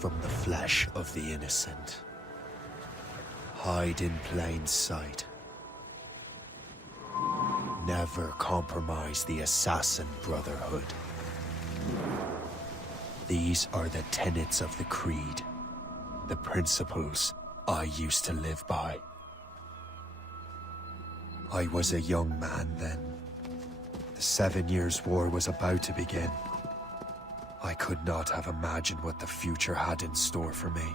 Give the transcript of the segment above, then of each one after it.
from the flesh of the innocent. Hide in plain sight. Never compromise the assassin brotherhood. These are the tenets of the creed, the principles I used to live by. I was a young man then. The 7 Years' War was about to begin. I could not have imagined what the future had in store for me,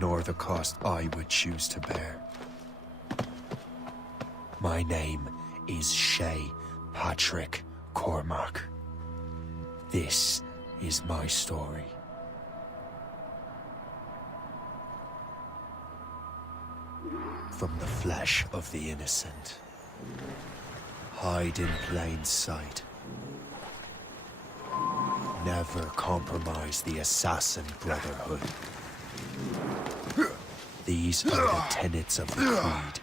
nor the cost I would choose to bear. My name is Shay Patrick Cormac. This is my story. From the flesh of the innocent. Hide in plain sight. Never compromise the assassin brotherhood. These are the tenets of the creed,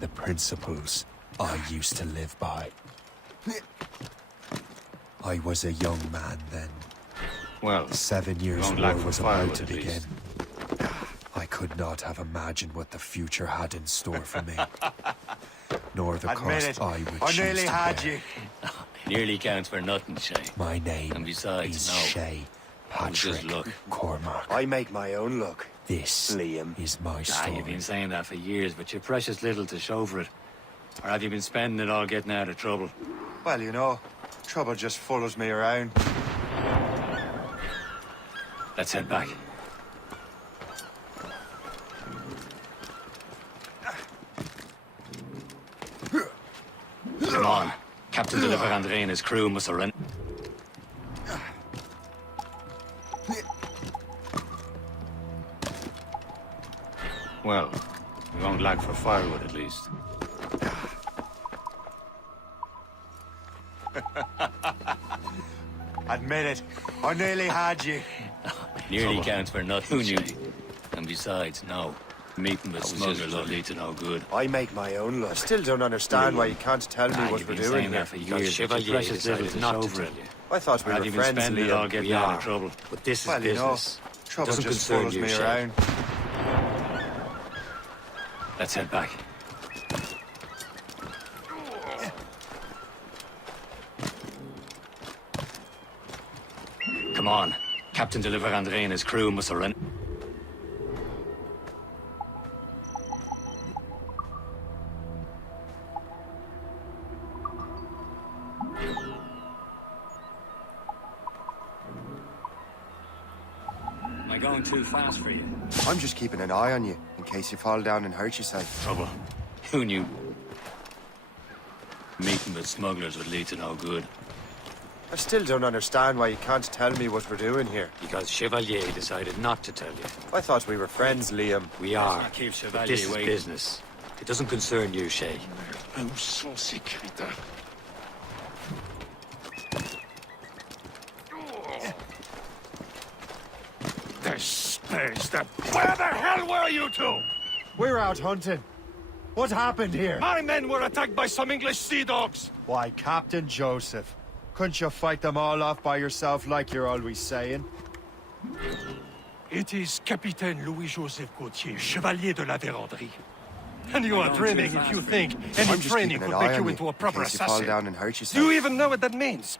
the principles I used to live by. I was a young man then. Well, the 7 Years' War was about to begin. I could not have imagined what the future had in store for me, nor the cost I would choose nearly to had bear. you. nearly counts for nothing, Shay. My name And besides, is no. Shay Patrick luck. Cormac. I make my own luck. This Liam. is my Ah, story. you've been saying that for years, but you're precious little to show for it. Or have you been spending it all getting out of trouble? Well, you know, trouble just follows me around. Let's head back. Come on. Captain Deliver Andre and his crew must surrender. Well, we won't lack for firewood at least. Admit it, I nearly had you. Nearly counts for nothing. Who knew? And besides, no. Meeting with smugglers will lead to no good. I make my own luck. Still don't understand why you can't tell me what You've we're been doing saying here. that for years, but you're precious little to show for it. I thought we Or were have you been friends, spending it all Liam. getting out of trouble? But this is Well, you know, business. trouble Doesn't just concern follows you, me Shay. around. Let's head back. Come on. Captain Deliver Andre and his crew must surrender. Am I going too fast for you? I'm just keeping an eye on you, in case you fall down and hurt yourself. Trouble. Who knew? Meeting with smugglers would lead to no good. I still don't understand why you can't tell me what we're doing here. Because Chevalier decided not to tell you. I thought we were friends, Liam. We are. Keep But Chevalier this is waiting. business. It doesn't concern you, Shay. Où sont ces crétins? Where the hell were you two? We're out hunting. What happened here? My men were attacked by some English sea dogs. Why, Captain Joseph. Couldn't you fight them all off by yourself like you're always saying? It is Capitaine Louis-Joseph Gauthier, Chevalier de la Vérendrye. And you are dreaming if you think any I'm just training keeping could an eye make you on into a in proper case you fall assassin. down and hurt Do yourself. you even know what that means?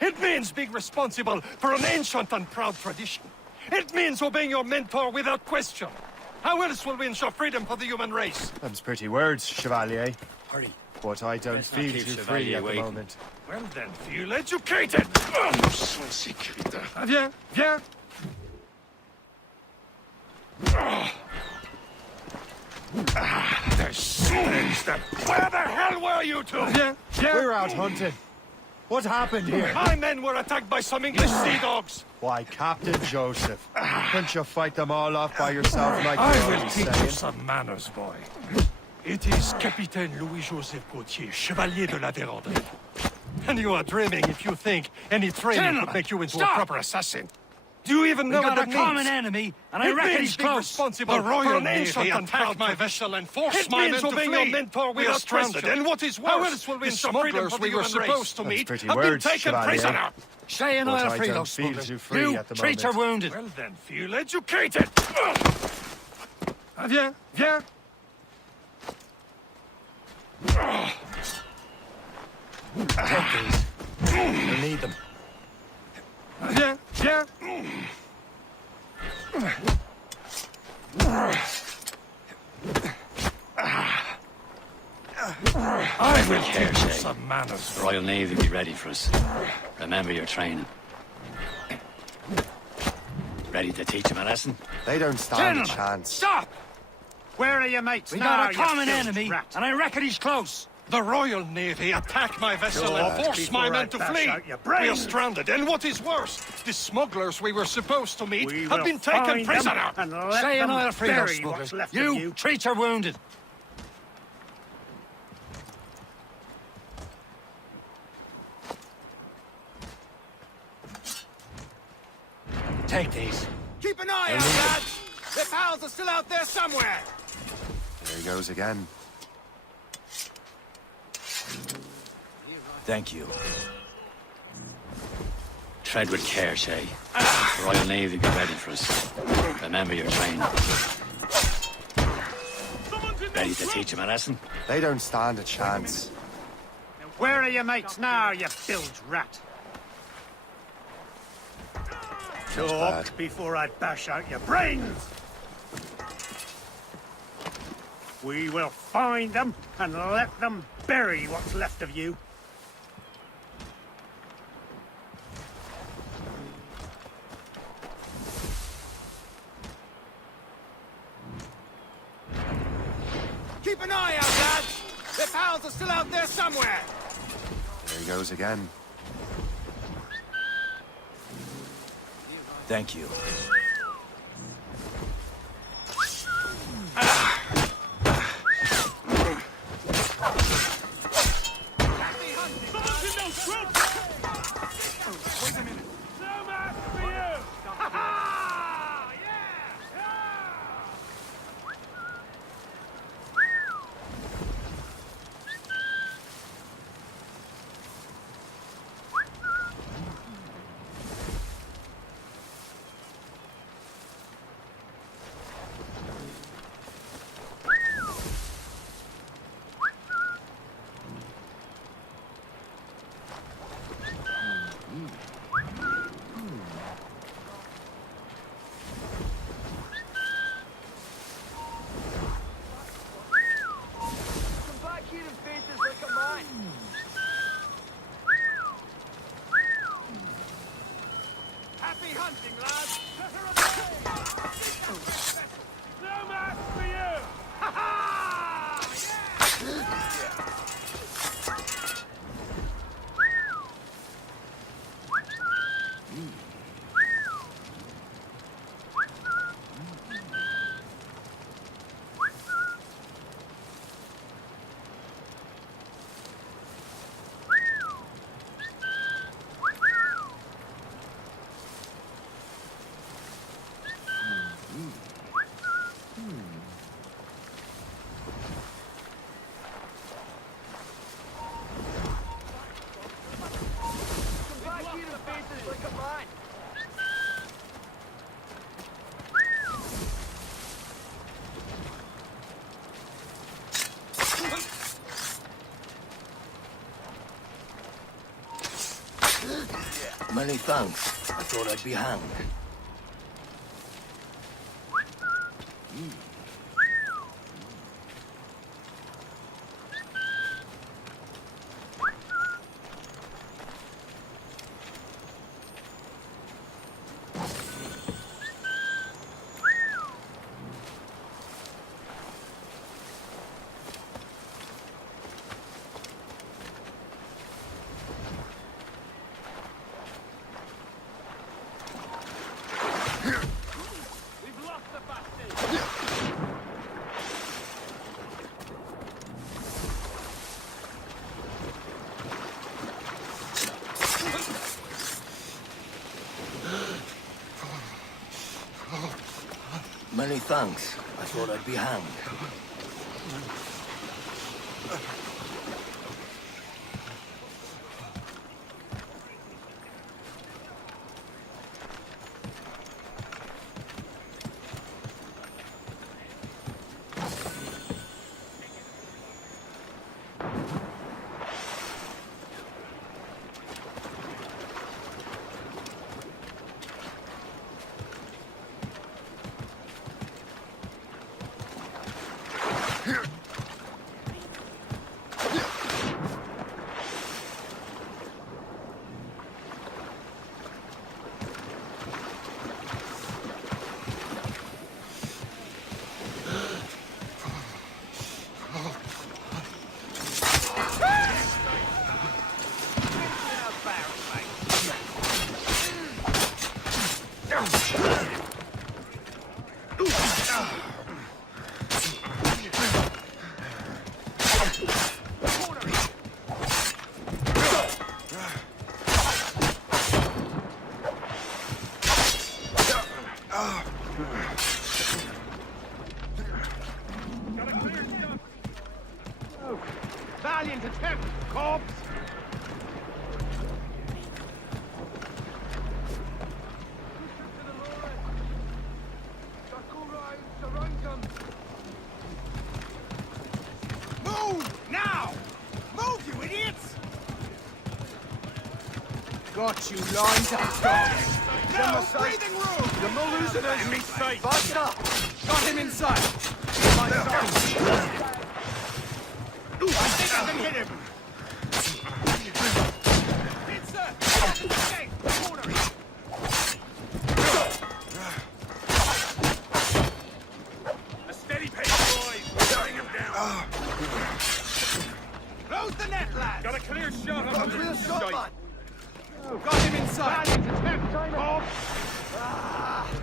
It means being responsible for an ancient and proud tradition. It means obeying your mentor without question. How else will we ensure freedom for the human race? Them's pretty words, Chevalier. Hurry. But I don't Let's not feel keep too Chevalier free at the waiting. moment. Well then, feel educated. Viens, viens. Where the hell were you two? Viens, viens. We're out hunting. What happened here? My men were attacked by some English sea dogs. Why, Captain Joseph. Couldn't you fight them all off by yourself like I you're will always teach you saying? some manners, boy. It is Capitaine Louis-Joseph Gauthier, Chevalier de la Vérendrye. And you are dreaming if you think any training could make you into a proper assassin. Do you even know We what got that a common means? enemy, and I It reckon means he's being close. responsible The for Royal an ancient Navy and proud attacked my tradition. vessel and forced It my means men to obeying flee. your mentor We are without stranded, question. and what is How worse, else will we the ensure freedom smugglers for the we were human race? supposed to That's meet pretty have been words, taken Chevalier. prisoner. Shay and But I are I free, don't those feel smugglers. too free You at the treat are moment. wounded. Well then, feel educated. Viens, viens. Take these. You'll need them. Viens, viens. I will Care, teach you Shay. some manners. The Royal Navy will be ready for us. Remember your training. Ready to teach him a lesson? They don't stand a Gentlemen, chance. stop! Where are your mates We now, got a you common filth enemy, rat? and I reckon he's close. The Royal Navy attacked my vessel and Talk forced my before I men to bash flee. out your We are brains. stranded, and what is worse, the smugglers we were supposed to meet We have will been taken find them prisoner. and let Shay and them I are free, those bury smugglers. what's left You of you. treat are wounded. Take these. Keep an eye out, lads! Their pals are still out there somewhere! There he goes again. Thank you. Tread with care, Shay. The Royal Navy will be ready for us. Remember your training. Ready to teach him a lesson? They don't stand a chance. Where are your mates now, you bilge rat? bad. Talk before I bash out your brains! We will find them and let them bury what's left of you. Keep an eye out, lads! Their pals are still out there somewhere! There he goes again. Thank you. Happy hunting, lads! No match for you! Many thanks. I thought I'd be hanged. We've lost the bastard! Many thanks. I thought I'd be hanged. Valiant attempt, corpse! Move! Now! Move, you idiots! Got you lined up, dogs! No breathing room! You're not losing enemy sight! Faster! Got him inside! My sight! I think I can hit him! Pizza! Escape! Corner! A steady pace, boys! We're tearing him down! Close the net, lads! Got a clear shot on the Real shot, sight. man! Got him inside!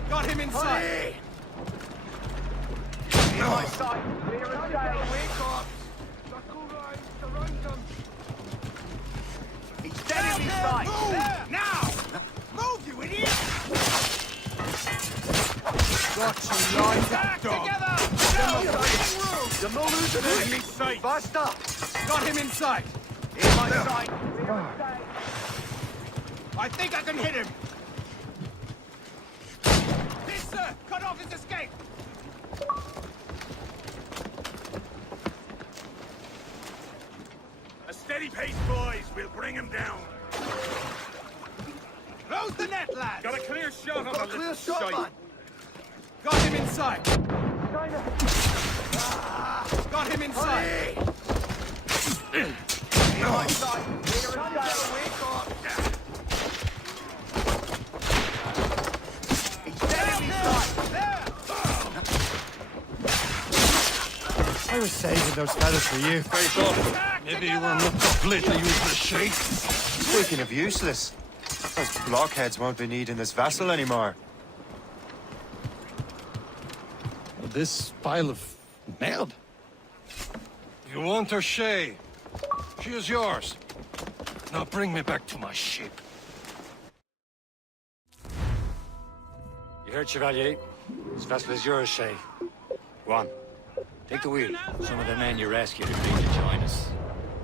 Got him inside! My side! Clear as day! He's dead in his sight! Move! Now! Move, you idiot! Got you lined up, dog! Together! No breathing room! You're not losing enemy sight! Faster! Got him inside! In my sight! I think I can hit him! This, sir! Cut off his escape! A steady pace, boys! We'll bring him down! Close the net, lads! Got a clear shot on the clear sight. shot, man! Got him inside! Got him inside! My side! Clear as day! He's dead in his sight! There! I was saving those fellas for you. Very thoughtful. Maybe you were not completely useless, Sheik. Speaking of useless, those blockheads won't be needing this vessel anymore. This pile of meld? You want her, Shay? She is yours. Now bring me back to my ship. You heard, Chevalier. This vessel is yours, Shay. Go on. Take the wheel. Some of the men you rescued agreed to join us.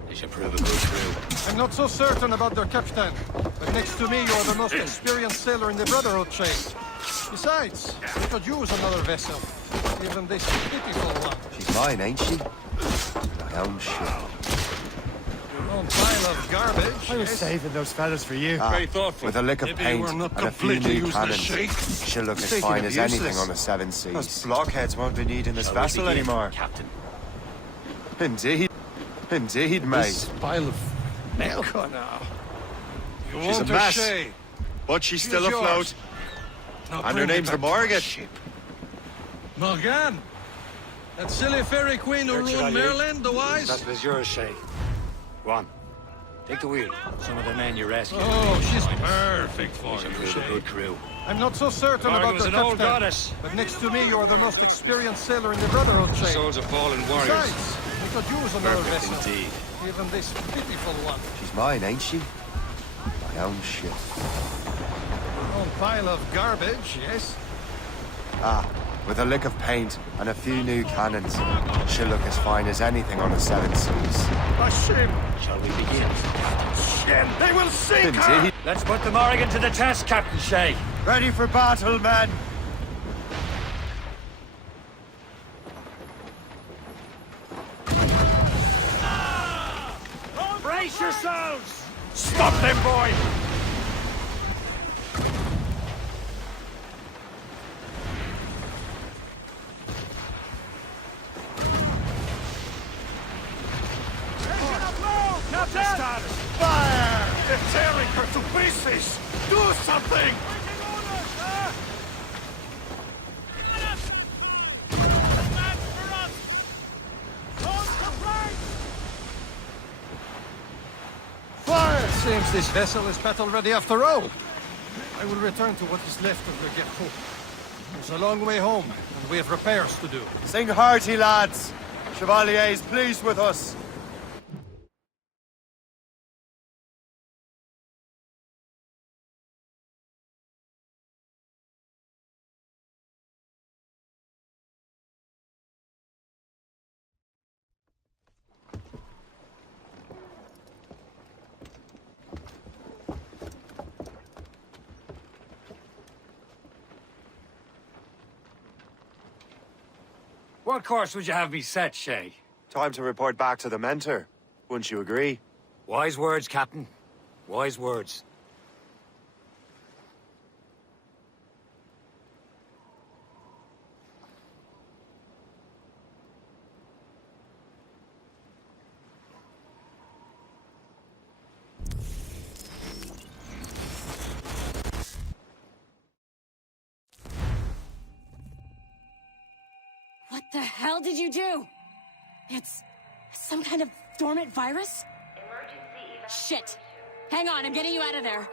They should prove a good crew. I'm not so certain about their captain, but next to me you are the most experienced sailor in the Brotherhood chain. Besides, we could use another vessel, even this pitiful one. She's mine, ain't she? My own ship. Your own pile of garbage. I was yes? saving those fellas for you. Very thoughtful. With a lick of Maybe paint you were not and a few completely new useless, cannons, Sheik. she'll look as Speaking fine of as useless, anything on the seven seas. Those blockheads won't be needing this Shall we vessel begin, anymore. Captain. Indeed. Indeed, mate. This pile of milk. Now. You She's want a her, mess. Shay? But she's She's still yours. afloat. Now And bring her me name's the back to my Morgan. ship. Morgan? That silly fairy queen who Heard, ruined Chevalier. Maryland, the This wise? vessel is yours, Shay. Go on. Take the wheel. Some of the men you rescued Oh, agreed to she's join us. perfect They for should you, prove a Shay. good crew. I'm not so certain about Margaret's the an old captain, goddess. but next to me you are the most experienced sailor in the Brotherhood chain. Souls of fallen warriors. Besides, we could use another Perfect vessel, indeed. even this pitiful one. She's mine, ain't she? My own ship. Your own pile of garbage, yes? With a lick of paint and a few new cannons, she'll look as fine as anything on a 7 Seas. A shame. Shall we begin? Shame. They will sink her! Indeed. Let's put the Morrigan to the test, Captain Shay. Ready for battle, men! Brace yourselves! Stop them, boy! Captain! Fire! They're tearing her to pieces! Do something! Fire! Seems this vessel is battle ready after all. I will return to what is left of the Gerho. It's a long way home, and we have repairs to do. Sing hearty, lads! Chevalier is pleased with us. What course would you have me set, Shay? Time to report back to the mentor. Wouldn't you agree? Wise words, Captain. Wise words. What the hell did you do? It's some kind of dormant virus? Shit. Hang on, I'm getting you out of there.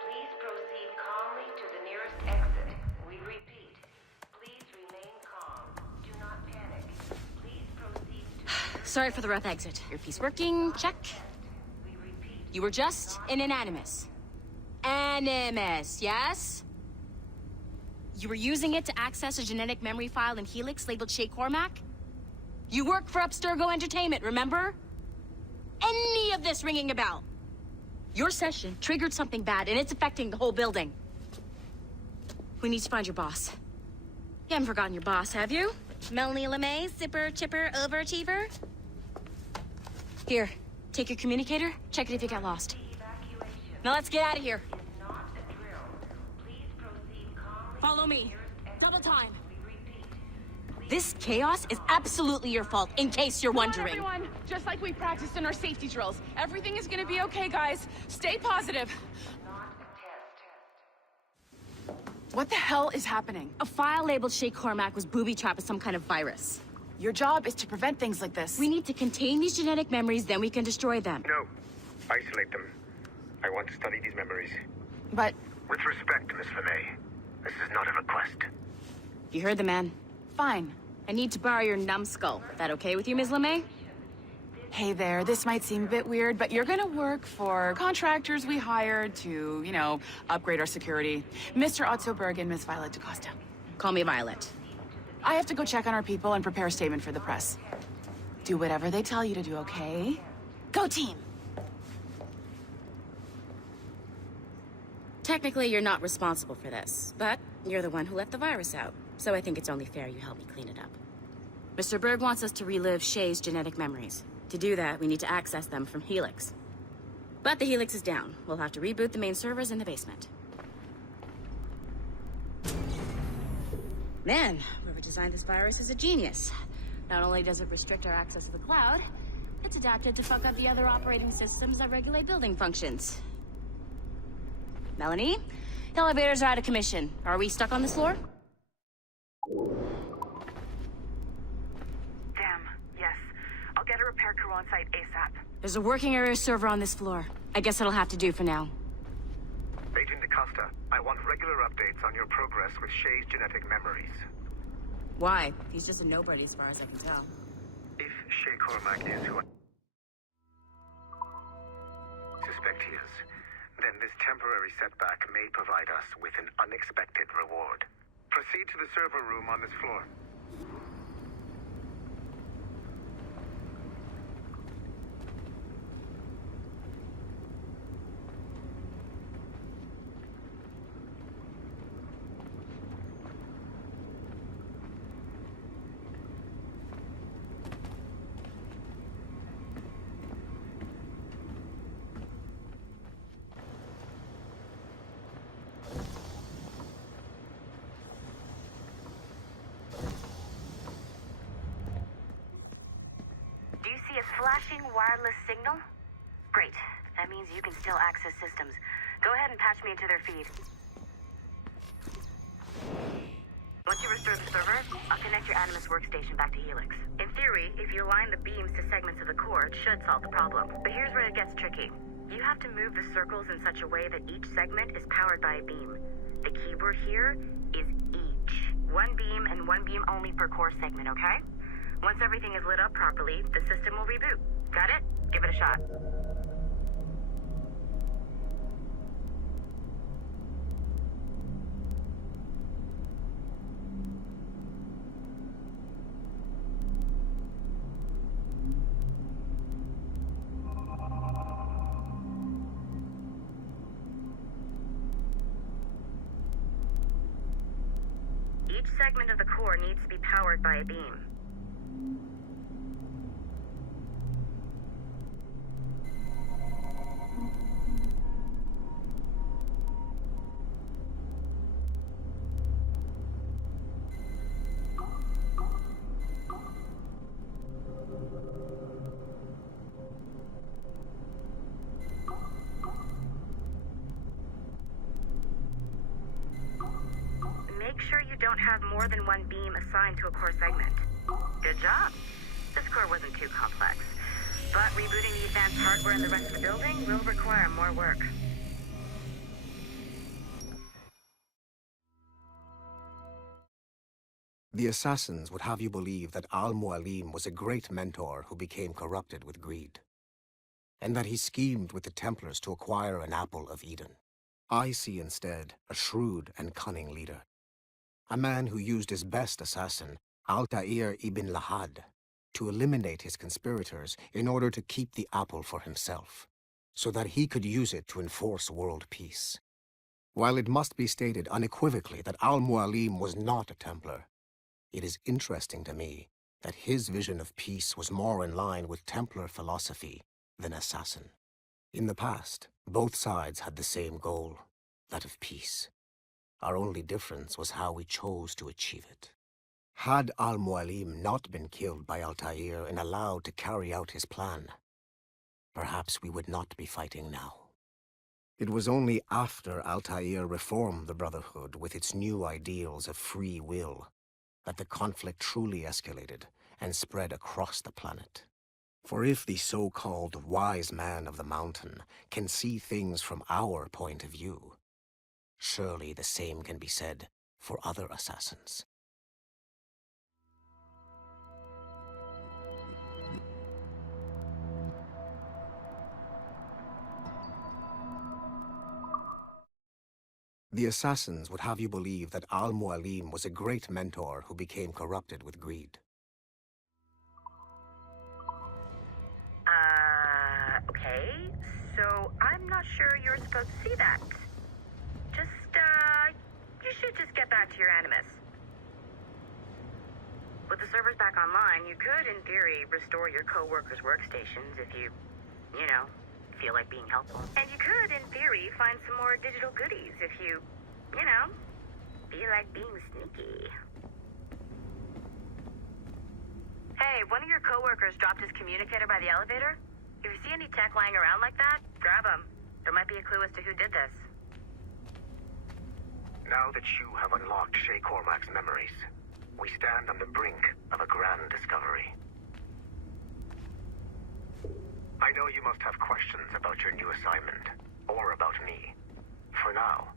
Please proceed calmly to the nearest exit. We repeat, please remain calm. Do not panic. Please proceed to... Sorry for the rough exit. Earpiece working, check. We repeat, You were just an animus. Animus, yes? You were using it to access a genetic memory file in Helix labeled Shay Cormac? You work for Abstergo Entertainment, remember? Any of this ringing a bell? Your session triggered something bad, and it's affecting the whole building. We need to find your boss. You haven't forgotten your boss, have you? Melanie LeMay, zipper, chipper, overachiever? Here, take your communicator, check it if you got lost. Now let's get out of here. not a drill. Please proceed calmly. Follow me. Double time. We repeat, This chaos is absolutely your fault, in case you're Come on, wondering. everyone. Just like we practiced in our safety drills. Everything is gonna be okay, guys. Stay positive. not a test. What the hell is happening? A file labeled Shay Cormac was booby-trapped with some kind of virus. Your job is to prevent things like this. We need to contain these genetic memories, then we can destroy them. No. Isolate them. I want to study these memories. But With respect, Miss LeMay, this is not a request. You heard the man. fine. I need to borrow your numbskull. That okay with you, Ms. LeMay? Hey there, this might seem a bit weird, but you're gonna work for contractors we hired to, you know, upgrade our security. Mr. Ottoberg and Miss Violet DaCosta. Call me Violet. I have to go check on our people and prepare a statement for the press. Do whatever they tell you to do, okay? Go team! Technically, you're not responsible for this, but you're the one who let the virus out. So I think it's only fair you help me clean it up. Mr. Berg wants us to relive Shay's genetic memories. To do that, we need to access them from Helix. But the Helix is down. We'll have to reboot the main servers in the basement. Man, whoever designed this virus is a genius. Not only does it restrict our access to the cloud, it's adapted to fuck up the other operating systems that regulate building functions. Melanie? The elevators are out of commission. Are we stuck on this floor? Damn, yes. I'll get a repair crew on site ASAP. There's a working area server on this floor. I guess it'll have to do for now. Agent DaCosta, I want regular updates on your progress with Shay's genetic memories. Why? He's just a nobody as far as I can tell. If Shay Cormac is who I suspect he is, then this temporary setback may provide us with an unexpected reward. Proceed to the server room on this floor. Do you see a flashing wireless signal? Great. That means you can still access systems. Go ahead and patch me into their feed. Once you restore the server, I'll connect your Animus workstation back to Helix. In theory, if you align the beams to segments of the core, it should solve the problem. But here's where it gets tricky. You have to move the circles in such a way that each segment is powered by a beam. The keyword here is each. One beam and one beam only per core segment, okay? Once everything is lit up properly, the system will reboot. Got it? Give it a shot. Each segment of the core needs to be powered by a beam. Make sure you don't have more than one beam assigned to a core segment. Good job. This core wasn't too complex, but rebooting the advanced hardware in the rest of the building will require more work. The assassins would have you believe that Al-Mualim was a great mentor who became corrupted with greed, and that he schemed with the Templars to acquire an apple of Eden. I see instead a shrewd and cunning leader, a man who used his best assassin, Altair ibn Lahad, to eliminate his conspirators in order to keep the apple for himself, so that he could use it to enforce world peace. While it must be stated unequivocally that Al-Mualim was not a Templar, it is interesting to me that his vision of peace was more in line with Templar philosophy than assassin. In the past, both sides had the same goal, that of peace. Our only difference was how we chose to achieve it. Had Al-Mualim not been killed by Altair and allowed to carry out his plan, perhaps we would not be fighting now. It was only after Altair reformed the Brotherhood with its new ideals of free will that the conflict truly escalated and spread across the planet. For if the so-called wise man of the mountain can see things from our point of view, surely the same can be said for other assassins. The assassins would have you believe that Al-Mualim was a great mentor who became corrupted with greed. Okay, so I'm not sure you're supposed to see that. You should just get back to your Animus. With the servers back online, you could, in theory, restore your co-workers' workstations if you feel like being helpful. And you could, in theory, find some more digital goodies if you, feel like being sneaky. Hey, one of your co-workers dropped his communicator by the elevator. If you see any tech lying around like that, grab them. There might be a clue as to who did this. Now that you have unlocked Shay Cormac's memories, we stand on the brink of a grand discovery. I know you must have questions about your new assignment, or about me. For now,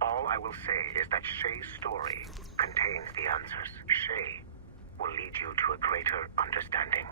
all I will say is that Shay's story contains the answers. Shay will lead you to a greater understanding.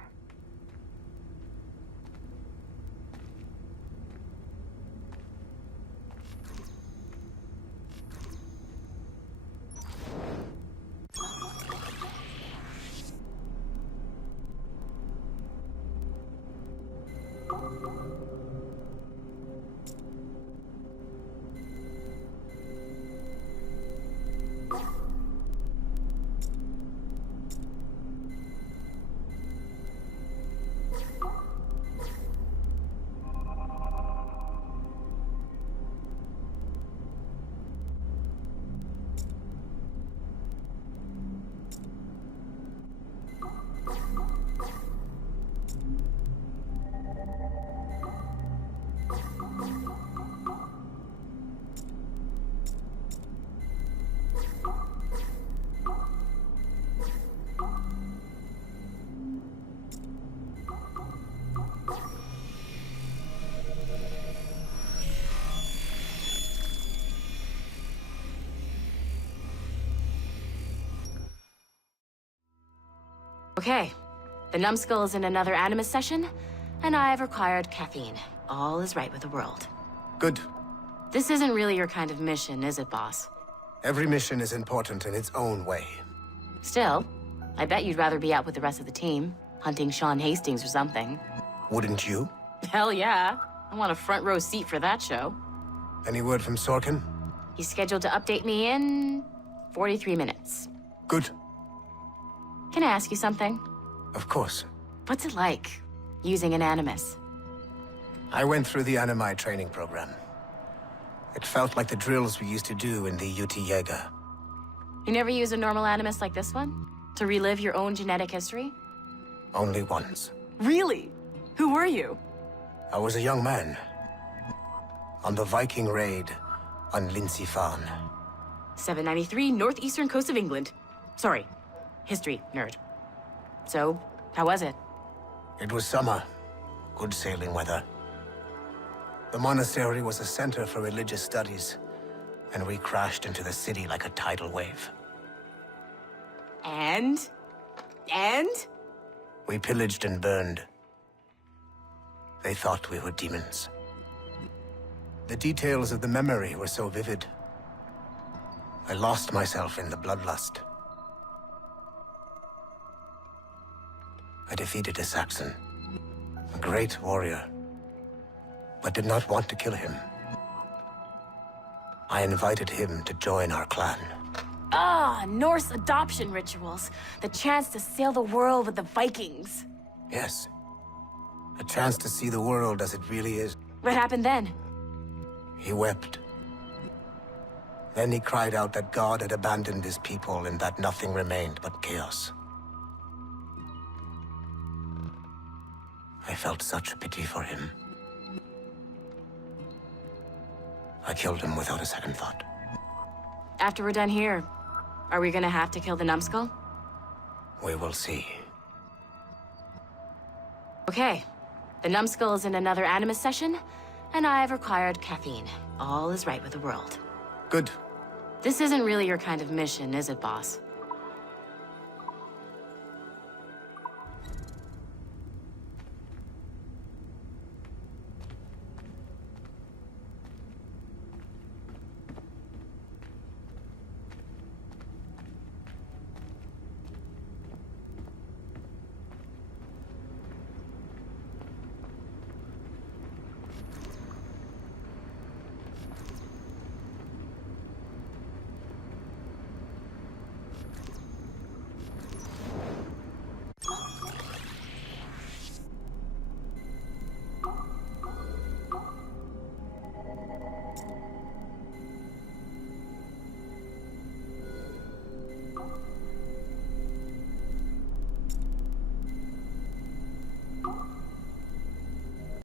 Okay. The numbskull is in another Animus session, and I've required caffeine. All is right with the world. Good. This isn't really your kind of mission, is it, boss? Every mission is important in its own way. Still, I bet you'd rather be out with the rest of the team, hunting Sean Hastings or something. Wouldn't you? Hell yeah. I want a front row seat for that show. Any word from Sorkin? He's scheduled to update me in 43 minutes. Good. Can I ask you something? Of course. What's it like, using an Animus? I went through the Animi training program. It felt like the drills we used to do in the UT Jaeger. You never use a normal Animus like this one? To relive your own genetic history? Only once. Really? Who were you? I was a young man. On the Viking raid on Lindsey Farn. 793, northeastern coast of England. Sorry, history nerd. So, how was it? It was summer. Good sailing weather. The monastery was a center for religious studies, and we crashed into the city like a tidal wave. And? We pillaged and burned. They thought we were demons. The details of the memory were so vivid. I lost myself in the bloodlust. I defeated a Saxon, a great warrior, but did not want to kill him. I invited him to join our clan. Ah, Norse adoption rituals. The chance to sail the world with the Vikings. Yes. A chance to see the world as it really is. What happened then? He wept. Then he cried out that God had abandoned his people and that nothing remained but chaos. I felt such pity for him. I killed him without a second thought. After we're done here, are we gonna have to kill the numbskull? We will see. Okay. The numbskull is in another Animus session, and I've required caffeine. All is right with the world. Good. This isn't really your kind of mission, is it, boss?